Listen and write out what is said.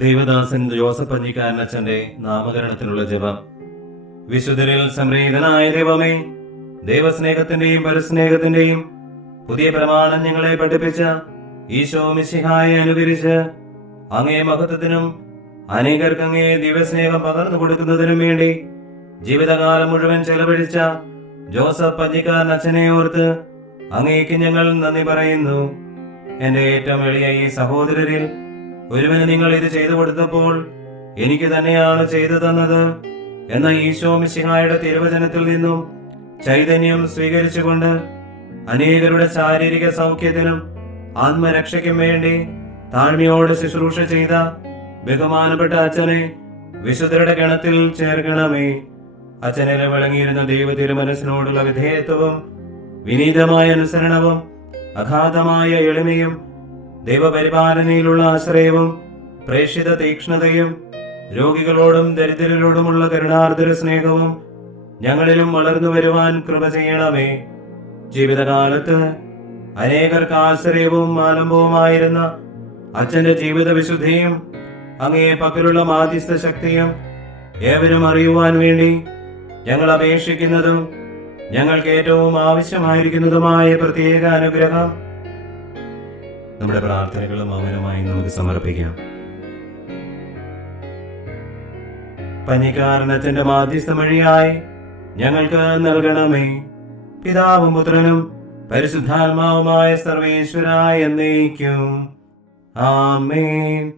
Devadasan Joseph Panjikkaran അച്ഛന്റെ നാമകരണത്തിനുള്ള ജപം. വിശുദ്ധരിൽ സംരഹിതനായ ദൈവമേ ദൈവസ്നേഹത്തിന്റെയും പരസ്നേഹത്തിന്റെയും പുതിയ പ്രമാണം ഞങ്ങളെ പഠിപ്പിച്ച ഈശോ മിശിഹായെ അനുകരിച്ച് അങ്ങേ മഹത്വത്തിനും അനേകർക്ക് അങ്ങേ ദിവസ്നേഹം പകർന്നു കൊടുക്കുന്നതിനും വേണ്ടി ജീവിതകാലം മുഴുവൻ ചെലവഴിച്ച ജോസഫ് പഞ്ഞിക്കാരൻ അച്ഛനെ ഓർത്ത് അങ്ങേക്ക് ഞങ്ങൾ നന്ദി പറയുന്നു. എന്റെ ഏറ്റവും എളിയ ഈ സഹോദരരിൽ ഒരുവന് നിങ്ങൾ ഇത് ചെയ്തു കൊടുത്തപ്പോൾ എനിക്ക് തന്നെയാണ് ചെയ്തു തന്നത് എന്ന ഈശോ മിശിഹായുടെ തിരുവചനത്തിൽ നിന്നും ചൈതന്യം സ്വീകരിച്ചുകൊണ്ട് അനേകരുടെ ശാരീരിക സൗഖ്യത്തിനും ആത്മരക്ഷയ്ക്കും വേണ്ടി താഴ്മയോട് ശുശ്രൂഷ ചെയ്ത ബഹുമാനപ്പെട്ട അച്ഛനെ വിശുദ്ധരുടെ ഗണത്തിൽ ചേർക്കണമേ. അച്ഛനെ വിളങ്ങിയിരുന്ന ദൈവ തിരുമനസ്സിനോടുള്ള വിധേയത്വവും വിനീതമായ അനുസരണവും അഗാധമായ എളിമയും ദൈവപരിപാലനയിലുള്ള ആശ്രയവും പ്രേക്ഷിത തീക്ഷ്ണതയും രോഗികളോടും ദരിദ്രരോടുമുള്ള കരുണാർദ്ര സ്നേഹവും ഞങ്ങളിലും വളർന്നു വരുവാൻ കൃപ ചെയ്യണമേ. ജീവിതകാലത്ത് അനേകർക്ക് ആശ്രയവും ആലംബവുമായിരുന്ന അച്ഛന്റെ ജീവിത വിശുദ്ധിയും അങ്ങേ പക്കലുള്ള മാധ്യസ്ഥ ശക്തിയും ഏവരും അറിയുവാൻ വേണ്ടി ഞങ്ങൾ അപേക്ഷിക്കുന്നതും ഞങ്ങൾക്ക് ഏറ്റവും ആവശ്യമായിരിക്കുന്നതുമായ പ്രത്യേക അനുഗ്രഹം നമ്മുടെ പ്രാർത്ഥനകളും മൗനമായി നമുക്ക് സമർപ്പിക്കാം. പനികാരണത്തിന്റെ മാധ്യസ്ഥ വഴിയായി ഞങ്ങൾക്ക് നൽകണമേ. പിതാവും പുത്രനും പരിശുദ്ധാത്മാവുമായ സർവേശ്വരായ എന്നേക്കും. ആമേൻ.